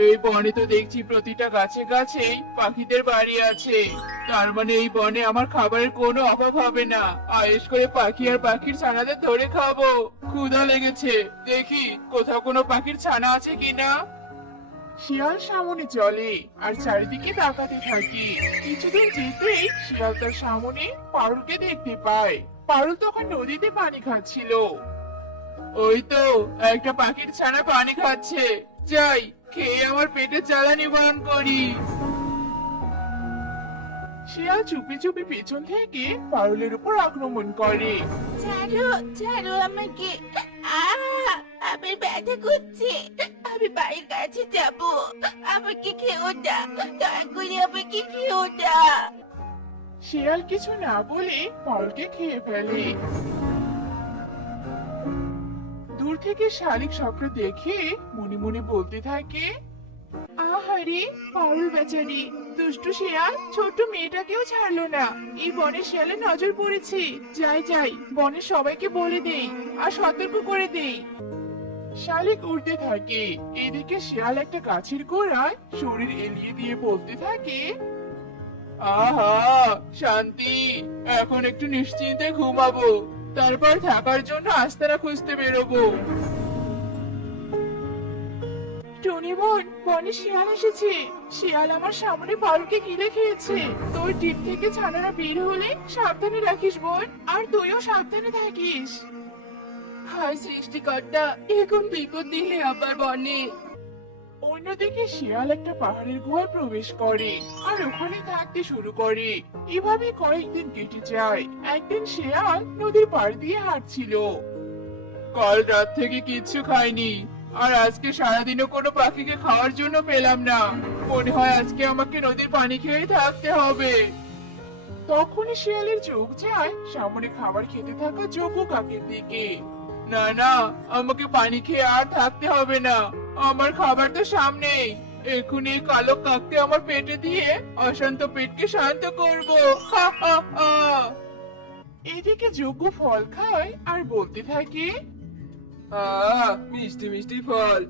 এই বনে তো দেখছি প্রতিটা গাছে গাছেই পাখিদের বাড়ি আছে। তার মানে এই বনে আমার খাবারের কোনো অভাব হবে না। আয়েশ করে পাখি আর পাখির ছানাদের ধরে খাবো। ক্ষুধা লেগেছে, দেখি কোথাও কোনো পাখির ছানা আছে কিনা। শিয়াল সামনে চলে আর চারিদিকে তাকাতে থাকে। কিছুদূর যেতেই শিয়াল তার সামনে পারুলকে দেখতে পায়। পারুল তখন নদীতে পানি খাচ্ছিল। ওই তো একটা পাখির ছানা পানি খাচ্ছে, যাই খেয়ে আমার পেটে জ্বালা নিবারণ করি। শিয়াল চুপি চুপি পেছন থেকে পারুলের উপর আক্রমণ করে। ছাড়ো, ছাড়ো আমাকে। আমার ব্যথা করছে। আমি বাড়ির কাছে যাব। আমাকে খেও না, দয়া করে আমাকে খেও না। শিয়াল কিছু না বলে পারুলকে খেয়ে ফেলে। দূর থেকে শালিক স্বপ্ন দেখে মনে মনে বলতে থাকে, আহারে পারুল বেচারি, দুষ্টু শিয়াল ছোট মেয়েটাকেও ছাড়লো না। এই বনে শিয়ালের নজর পড়েছে। যাই যাই, বনের সবাইকে বলে দেই আর সতর্ক করে দেই। শালিক উড়তে থাকে। এদিকে শিয়াল একটা গাছের গোড়ায় শরীর এলিয়ে দিয়ে বলতে থাকে, আহা শান্তি, এখন একটু নিশ্চিন্তে ঘুমাবো, তারপর থাকার জন্য আস্তানা খুঁজতে বেরোবো। টনি বোন, বনে শিয়াল এসেছে। শিয়াল আমার সামনে পারুলকে গিলে খেয়েছে। তোর ডিম থেকে ছানারা বের হলে সাবধানে রাখিস বোন, আর তুইও সাবধানে থাকিস। হায় সৃষ্টিকর্তা, এখন বিপদ দিলে আবার বনে। অন্যদিকে শিয়াল একটা পাহাড়ের গুহায় প্রবেশ করে আর ওখানে থাকতে শুরু করে। এভাবে কয়েকদিন কেটে যায়। একদিন শিয়াল নদীর পাড় দিয়ে হাঁটছিল। কাল রাত থেকে কিচ্ছু খাইনি, আর আজকে সারাদিনও কোনো পাখিকে খাওয়ার জন্য পেলাম না। মনে হয় আজকে আমাকে নদীর পানি খেয়েই থাকতে হবে। তখনই শিয়ালের চোখ যায় সামনে খাবার খেতে থাকা যোগ্য কাকের দিকে। না না, আমাকে পানি খেয়ে আর থাকতে হবে না, আমার খাবার তো সামনেই। এক্ষুনি এই কালো কাককে আমার পেটে দিয়ে অশান্ত পেটকে শান্ত করব। হা হা হা। এদিকে যোগ্য ফল খায় আর বলতে থাকে, মিষ্টি মিষ্টি ফল,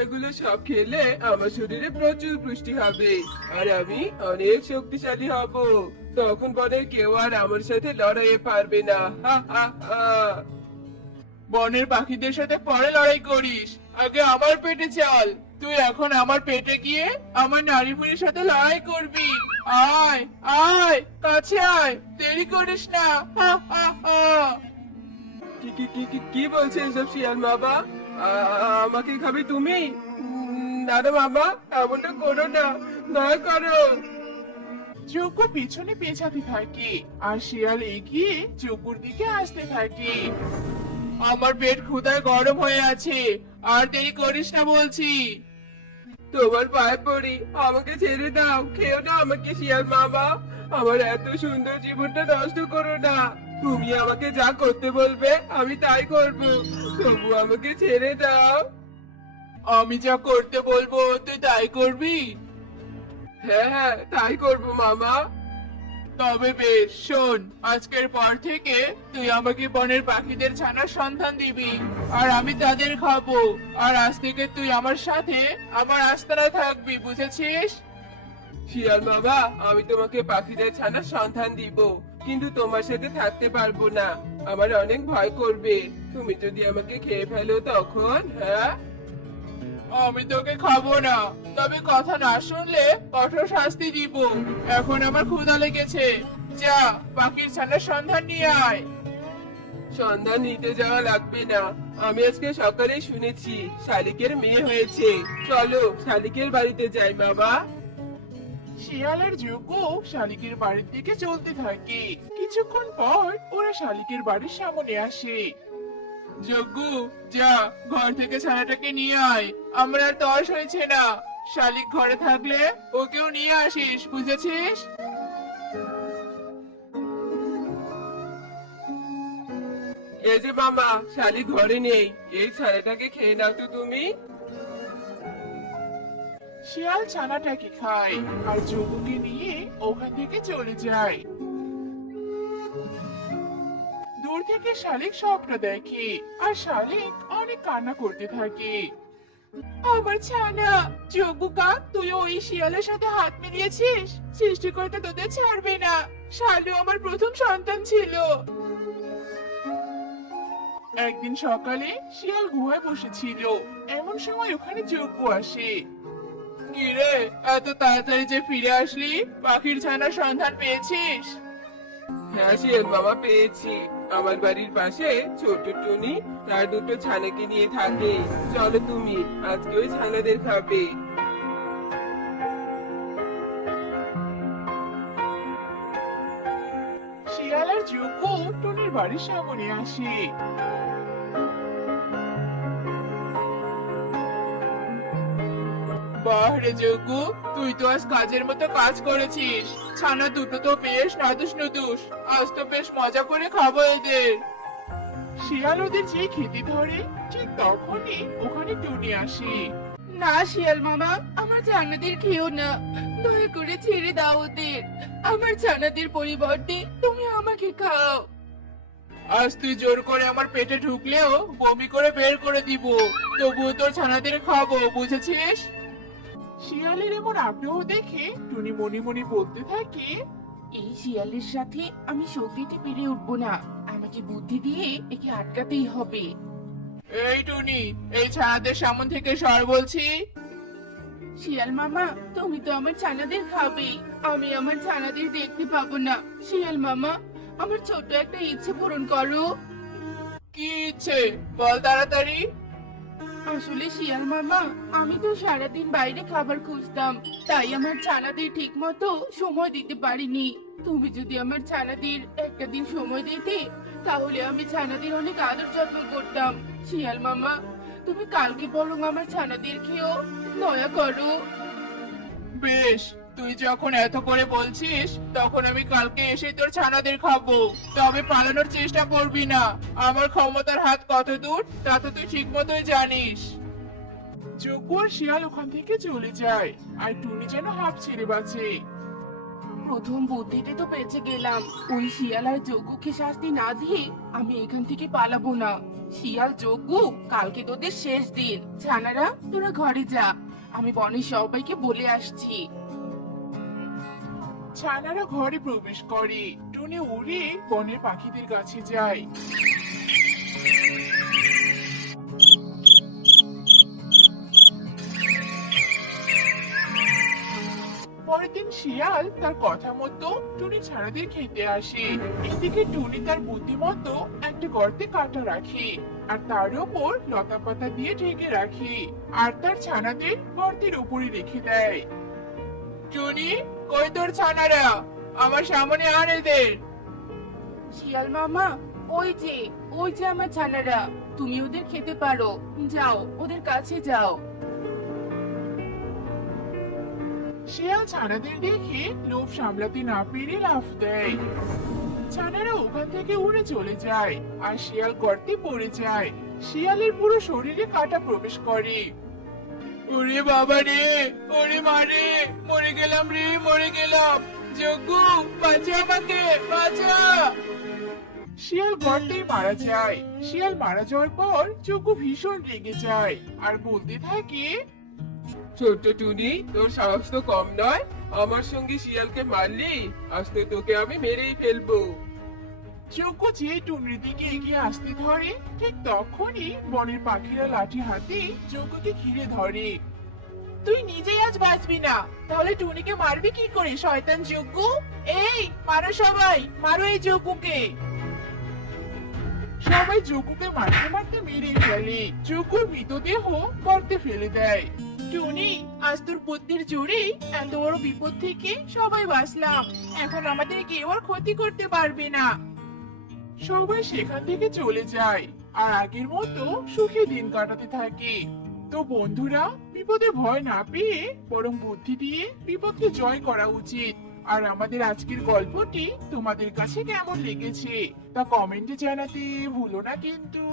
এগুলো সব খেলে আমার শরীরে প্রচুর পুষ্টি হবে, আর আমি অনেক শক্তিশালী হব। তখন বনের কেউ আর আমার সাথে লড়াইয়ে পারবে না। হা হা হা। বনের পাখিদের সাথে পরে লড়াই করিস, আগে আমার পেটে চল। তুই এখন আমার পেটে গিয়ে আমার নারী বুড়ির সাথে লড়াই করবি। আয় আয়, কাছে আয়, দেরি করিস না। হা হা হা। কি কি কি কি কি বলছেন সব শিয়াল বাবা? আমাকে খাবি তুমি? না রে বাবা, এমনটা করো না, দয়া করো। যোগ্য পিছনে পেছাতে থাকে আর শিয়াল এগিয়ে যোগ্যর দিকে আসতে থাকে। আমার পেট ক্ষুধায় গরম হয়ে আছে, আর দেরি করিস না বলছি। তোমার পায়ে পড়ি, আমাকে ছেড়ে দাও, খেও না আমাকে শিয়াল মামা। আমার এত সুন্দর জীবনটা নষ্ট করো না। তুমি আমাকে যা করতে বলবে আমি তাই করব, তবু আমাকে ছেড়ে দাও। আমি যা করতে বলবো তুই তাই করবি? হ্যাঁ হ্যাঁ, তাই করব মামা। তবে বেশ, শোন, আজকের পর থেকে তুই আমাকে বনের পাখিদের ছানার সন্ধান দিবি, আর আমি তাদের খাবো। আর আজ থেকে তুই আমার সাথে আমার আস্তানায় থাকবি, বুঝেছিস? শিয়াল বাবা, আমি তোমাকে পাখিদের ছানার সন্ধান দিব, কিন্তু তোমার সাথে থাকতে পারবো না। আমার অনেক ভয় করবে, তুমি যদি আমাকে খেয়ে ফেলো তখন। হ্যাঁ, আমি তোকে খাবো না, তবে কথা না শুনলে কঠোর শাস্তি দিব। এখন আমার ক্ষুধা লেগেছে, যা পাখির ছানার সন্ধান নিয়ে আয়। সন্ধান নিতে যাওয়া লাগবে না, আমি আজকে সকালে শুনেছি শালিকের মেয়ে হয়েছে। চলো শালিকের বাড়িতে যাই বাবা। শিয়ালের যোগ্য শালিকের বাড়ির দিকে চলতে থাকে। কিছুক্ষণ পর ওরা শালিকের বাড়ির সামনে আসে। যজ্ঞ, যা ঘর থেকে ছানাটাকে নিয়ে আয়, আমরা আর তর্স হয়েছে না। শালিক ঘরে থাকলে ওকেও নিয়ে আসিস, বুঝেছিস? এই যে মামা, শালিক ঘরে নেই, এই ছানাটাকে খেয়ে নাও তো তুমি। শিয়াল ছানাটাকে খায় আর যজ্ঞকে নিয়ে ওখান থেকে চলে যায়। দূর থেকে শালিক স্বপ্ন দেখে আর শালিক অনেক কান্না করতে থাকে। আমার ছানা যোগুকা, তুই ওই শিয়ালের সাথে হাত মিলিয়েছিস। সৃষ্টিকর্তা তোদের ছাড়বে না। শালু আমার প্রথম সন্তান ছিল। একদিন সকালে শিয়াল গুহায় বসেছিল, এমন সময় ওখানে যজ্ঞ আসে। কিরে, এত তাড়াতাড়ি যে ফিরে আসলি? পাখির ছানার সন্ধান পেয়েছিস? হ্যাঁ শিয়াল মামা, পেয়েছি। আমার বাড়ির পাশে ছোট টুনি তার দুটো ছানাকে নিয়ে থাকে। চলো তুমি, আজকে ওই ছানাদের খাবে। শিয়াল আর যজ্ঞ টুনির বাড়ির সামনে আসে। বাহ রে যজ্ঞ, তুই তো আজ কাজের মতো কাজ করেছিস। ছানা দুটো তো বেশ নাদুস নুদুস। আজ তো বেশ মজা করে খাবো এদের। শিয়াল ওদের যে খেতে ধরে, ঠিক তখনই ওখানে টুনি আসে। না শিয়াল মামা, আমার ছানাদের খেও না। দয়া করে ছেড়ে দাও ওদের। আমার ছানাদের পরিবর্তে তুমি আমাকে খাও। আজ তুই জোর করে আমার পেটে ঢুকলেও বমি করে বের করে দিব, তবুও তোর ছানাদের খাবো, বুঝেছিস? শিয়ালের এমন আগ্রহ দেখে টুনি মনে মনে বলতে থাকে, এই শিয়ালের সাথে আমি শক্তিতে পেরে উঠবো না। আমাকে বুদ্ধি দিয়ে একে আটকাতেই হবে। এই টুনি, এই ছানাদের সামন থেকে সর বলছি। শিয়াল মামা, তুমি তো আমার ছানাদের খাবে। আমি আমার ছানাদের দেখতে পাবো না। শিয়াল মামা, আমার ছোট একটা ইচ্ছে পূরণ করো। কি ইচ্ছে বল তাড়াতাড়ি। আসলে শিয়াল মামা, আমি তো সারাদিন বাইরে খাবার খুঁজতাম, তাই আমার ছানাদের ঠিক মতো সময় দিতে পারিনি। তুমি যদি আমার ছানাদের একটা দিন সময় দিতে, তাহলে আমি ছানাদের অনেক আদর যত্ন করতাম। শিয়াল মামা, তুমি কালকে বরং আমার ছানাদের খেও, দয়া করো। বেশ, তুই যখন এত করে বলছিস, তখন আমি কালকে এসে তোর ছানাদের খাবো। তবে পালানোর চেষ্টা করবি না। আমার ক্ষমতার হাত কত দূর তা তো তুই ঠিক মতোই জানিস। যজ্ঞ আর শিয়াল ওখান থেকে চলে যায়, আর টুনি যেন হাঁপ ছেড়ে বাঁচে। প্রথম বুদ্ধিতে তো বেঁচে গেলাম। ওই শিয়াল আর যজ্ঞকে শাস্তি না দিয়ে আমি এখান থেকে পালাবো না। শিয়াল, যজ্ঞ, কালকে তোদের শেষ দিন। ছানারা, তোরা ঘরে যা, আমি বনের সবাইকে বলে আসছি। ছানারা ঘরে প্রবেশ করে। টুনি উড়ে বনের পাখিদের কাছে যায়। পরের দিন শিয়াল তার কথা মতো টুনি ছানাদের খেতে আসে। এদিকে টুনি তার বুদ্ধিমতো একটা গর্তে কাঁটা রাখে, আর তার উপর লতা পাতা দিয়ে ঢেকে রাখে, আর তার ছানাদের গর্তের উপরে রেখে দেয়। টুনি, কই তোর ছানারা? আমার সামনে আন এদের। শিয়াল মামা, ওই যে আমার ছানারা। তুমি ওদের খেতে পারো, যাও ওদের কাছে যাও। শিয়াল ছানাদের দেখে লোভ সামলাতে না পেরে লাফ দেয়। ছানারা ওখান থেকে উড়ে চলে যায়, আর শিয়াল গর্তে পড়ে যায়। শিয়ালের পুরো শরীরে কাঁটা প্রবেশ করে। ওরে বাবা রে, ওরে মারে, মরে গেলাম রে, মরে গেলাম। যজ্ঞ, বাঁচা আমাকে, বাঁচা। শিয়াল গর্তেই মারা যায়। শিয়াল মারা যাওয়ার পর যজ্ঞ ভীষণ রেগে যায়, আর বলতে থাকে, ছোট্ট টুনি, তোর সাহস তো কম নয়। আমার সঙ্গে শিয়ালকে মারলি, আজ তো তোকে আমি মেরেই ফেলবো। যজ্ঞ যে টুনির দিকে এগিয়ে আসতে ধরে, ঠিক তখনই বনের পাখিরা লাঠি হাতে যজ্ঞকে ঘিরে ধরে। তুই নিজেই আজ বাঁচবি না, তাহলে টুনিকে মারবি কি করে শয়তান যজ্ঞ? এই মারো সবাই, মারো এই যজ্ঞকে। সবাই যজ্ঞকে মারতে মারতে মেরে ফেলে। যজ্ঞর মৃতদেহ গর্তে ফেলে দেয়। টুনি, আজ তোর বুদ্ধির জোরে এত বড় বিপদ থেকে সবাই বাঁচলাম। এখন আমাদের কেউ আর ক্ষতি করতে পারবে না। সবাই সেখান থেকে চলে যায়, আর আগের মতো সুখে দিন কাটাতে থাকে। তো বন্ধুরা, বিপদে ভয় না পেয়ে বরং বুদ্ধি দিয়ে বিপদকে জয় করা উচিত। আর আমাদের আজকের গল্পটি তোমাদের কাছে কেমন লেগেছে তা কমেন্টে জানাতে ভুলো না কিন্তু।